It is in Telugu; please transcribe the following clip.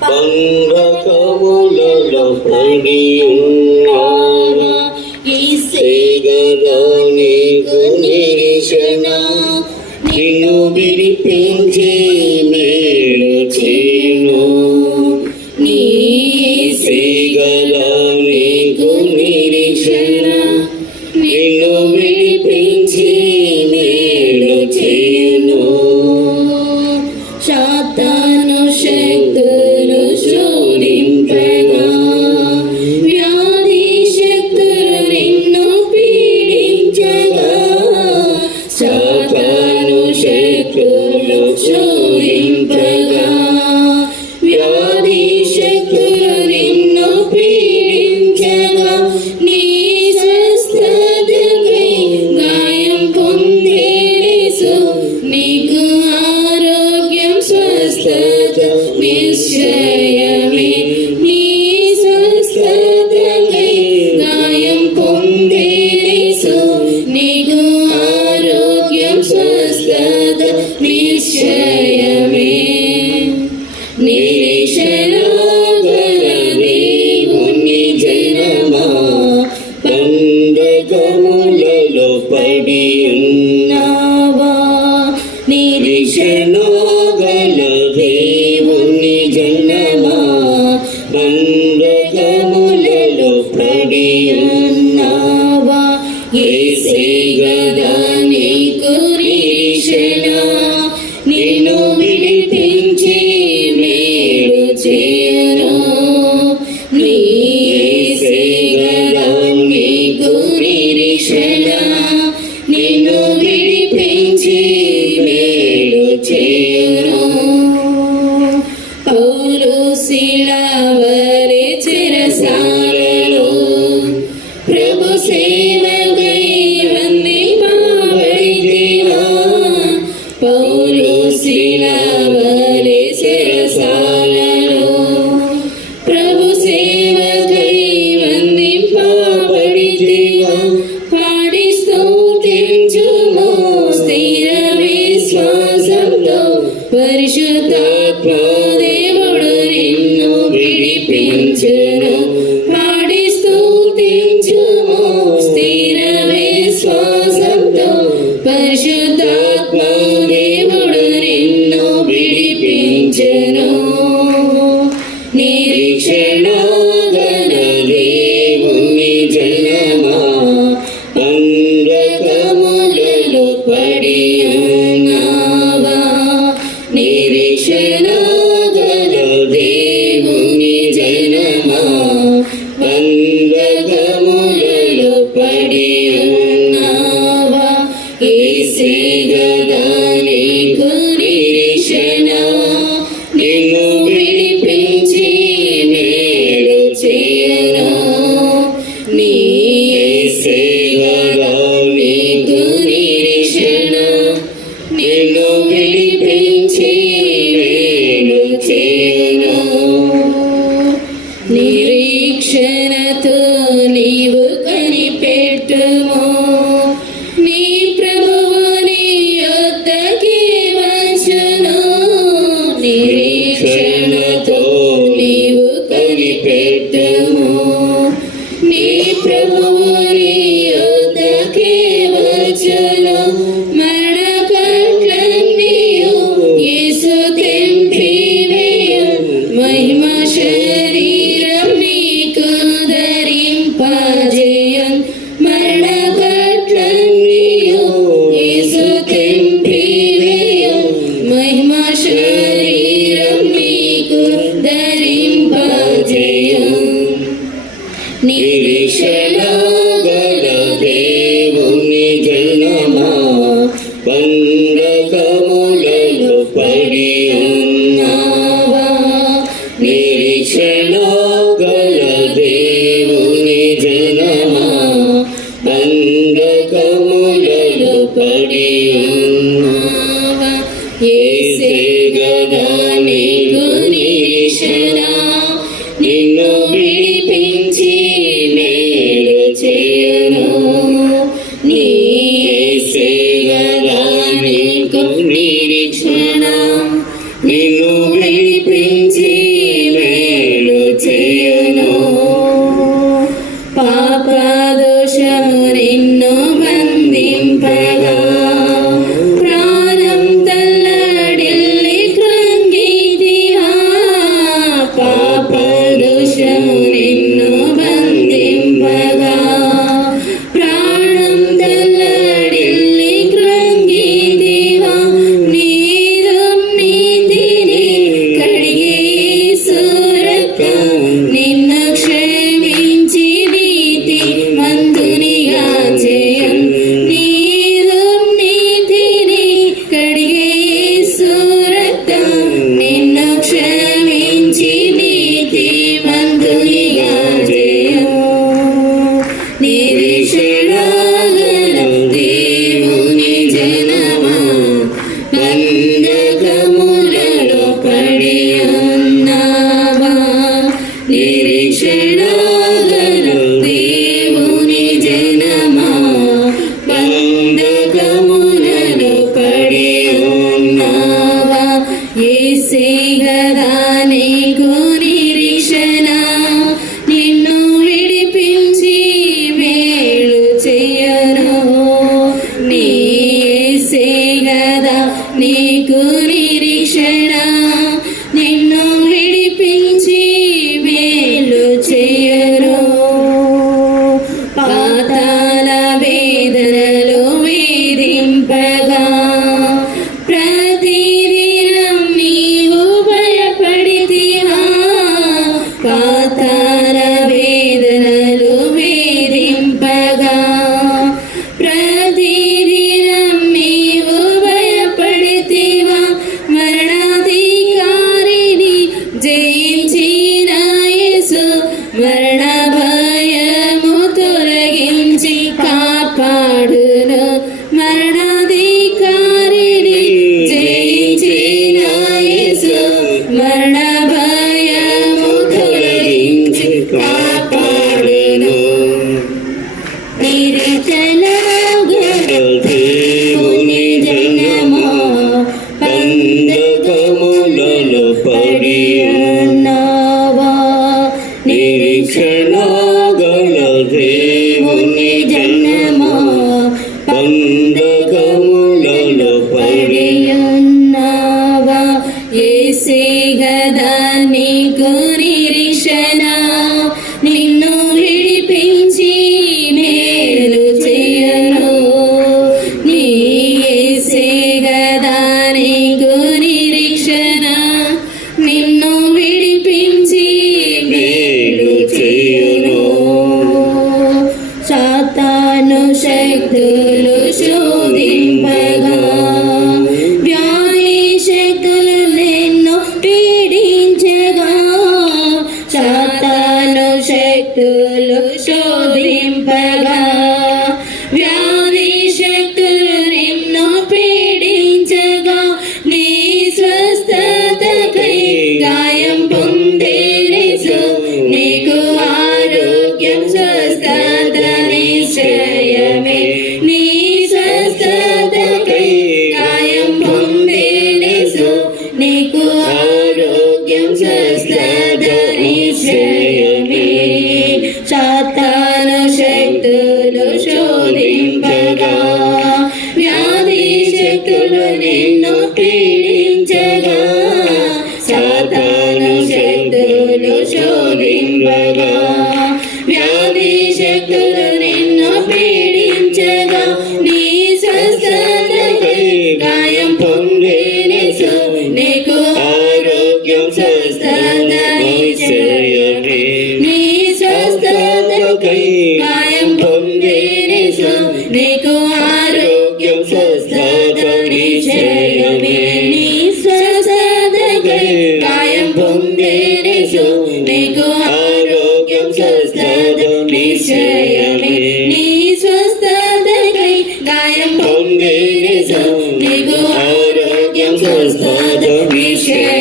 బంధకములలో పడి ఉన్నావా? యేసయ్యా నీకు నిరీక్షణ, నిన్ను విడిపించి మేలు చేయును. యేసయ్యా నీకు నిరీక్షణ, నిన్ను విడిపించి మేలు చేయును. సాతాను శక్తులు శోధింపగా, వ్యాధి శక్తులు నిన్ను పీడించగా, సాతాను శక్తులు శోధింపగా, వ్యాధి శక్తులు నిన్ను పీడించగా, నీ స్వస్థతకై గాయం పొందేసు, నీకు ఆరోగ్యం స్వస్థత నిశ్చయమే. నీ స్వస్థతకై గాయం పొందేసు, నీకు ఆరోగ్యం స్వస్థత నిశ్చయమే. నిరీక్షణ గల దేవుని జనమా, బంధకములలో పడి ఉన్నావా? నిరీక్షణ గల దేవుని జనమా, బంధకములలో పడి ఉన్నావా? యేసయ్యా నీకు నిరీక్షణ, నిన్ను విడిపించి మేలు చేయును. యేసయ్యా నీకు నిరీక్షణ, నిన్ను విడిపించి మేలు చేయును. పౌలు శిలవలె చెరసాలలో ప్రభు సేవకై వందింపబడితివా. పౌలు శిలవలె చెరసాలలో ప్రభు సేవకై వందింపబడితివా. పాడి స్తుతించుము స్థిర విశ్వాసంతో, పరిశుద్ధాత్మ దేవుడు నిన్ను విడిపించును. పాడి స్తుతించుము స్థిర విశ్వాసంతో, పరిశుద్ధాత్మ దేవుడు నిన్ను విడిపించును. నిరీక్షణ గల దేవుని జనమా, బంధకములలో పడి ఉన్నావా? నిరీక్షణ గల దేవుని జనమా, బంధకములలో పడి ఉన్నావా? యేసయ్యా నీకు నిరీక్షణ, నిన్ను విడిపించి మేలు చేయును. యేసయ్యా నీకు నిరీక్షణ, నిన్ను విడిపించి మేలు చేయును. నిరీక్షణతో నీవు కనిపెట్టుము, నీ ప్రభువు నీ యొద్దకి వచ్చును. నిరీక్షణతో నీవు కనిపెట్టుము, నీ ప్రభువు నీ యొద్దకి వచ్చును. మరణ కట్లన్నీయు యేసు తెంపివేయు, మహిమ శరీరం నీకు ధరింపజేయున్. మరణ కట్లన్నీయు యేసు తెంపివేయు, మహిమ శరీరం నీకు ధరింపజేయున్. నిరీక్షణ గల దేవుని జనమా, బంధకములలో పడి ఉన్నావా? నిరీక్షణ గల దేవుని జనమా, బంధకములలో పడి ఉన్నావా? యేసయ్యా నీకు నిరీక్షణ, నిన్ను విడిపించి మేలు చేయును. యేసయ్యా నీకు నిరీక్షణ, నిన్ను విడిపించి చేయను పాప దోషము నిన్ను బంధింపగా ప్రాణం తల్లడిల్లి కృంగితివా పాప దోషము నిన్ను బంధింపగా ప్రాణం తల్లడిల్లి కృంగితివా నీరు నీతిని కడిగే సురక్తం నిన్ను క్షమించి నీతి మంతునిగా చేయన్ నీరు నీతిని కడిగే సురక్తం నిన్ను క్షమించి నీతి మంతునిగా చేయన్ నిరీక్షణగల దేవుని జనమా బంధకములలో పడి ఉన్నావా నిరీక్షణగల దేవుని జనమా బంధకములలో పడి ఉన్నావా యేసే గదా నీకు నిరీక్షణ నిన్ను విడిపించి మేలు చేయను నీ యేసే గదా నీకు నిరీక్షణ నిన్ను విడిపించి మేలు చేయను పాతాళ వేదనలో వేధింపగా ప్రతిదినం నీవు భయపడితివా పాతాళ వేదనలో వేధింపగా ప్రతిదినం నీవు భయపడితివా మరణాధికారిని జయించిన యేసు మరణ భయము తొలగించి కాపాడును మరణాధికారిని జయించిన యేసు మరణ భయము తొలగించి కాపాడును నిరీక్షణగల దేవుని జనమా బంధకములలో పడి ఉన్నావా నిరీక్షణగల దేవుని జనమా బంధకములలో పడి ఉన్నావా యేసే గదా నీకు నిరీక్షణ నిన్ను విడిపించి మేలు చేయను నీ యేసే గదా నీకు నిరీక్షణ నిన్ను విడిపించి మేలు చేయను సాతాను శక్తులు శోధింపగా వ్యాధి శక్తులు నిన్ను పీడించగా సాతాను శక్తులు శోధింపగా వ్యాధి శక్తులు నిన్ను పీడించగా నీ స్వస్థతకై గాయం పొందేసు నీకు ఆరోగ్యం స్వస్థత నిశ్చయమే నీ స్వస్థతకై గాయం పొందేసు నీకు ఆరోగ్యం స్వస్థత నిశ్చయమే సాతాను శక్తులు శోధింపగా వ్యాధి శక్తులు నిన్ను పీడించగా సాతాను శక్తులు శోధింపగా వ్యాధి శక్తులు నిన్ను పీడించగా నీ స్వస్థతకై గాయం పొందేసు నీకు ఆరోగ్యం స్వస్థత నిశ్చయమే నీ స్వస్థతకై గాయం పొందేసు నీకు ఆరోగ్యం స్వస్థత నిశ్చయమే నీ స్వస్థతకై గాయం పొందేసు నీకు ఆరోగ్యం స్వస్థత నిశ్చయమే నీ స్వస్థతకై గాయం పొందేసు నీకు ఆరోగ్యం స్వస్థత నిశ్చయమే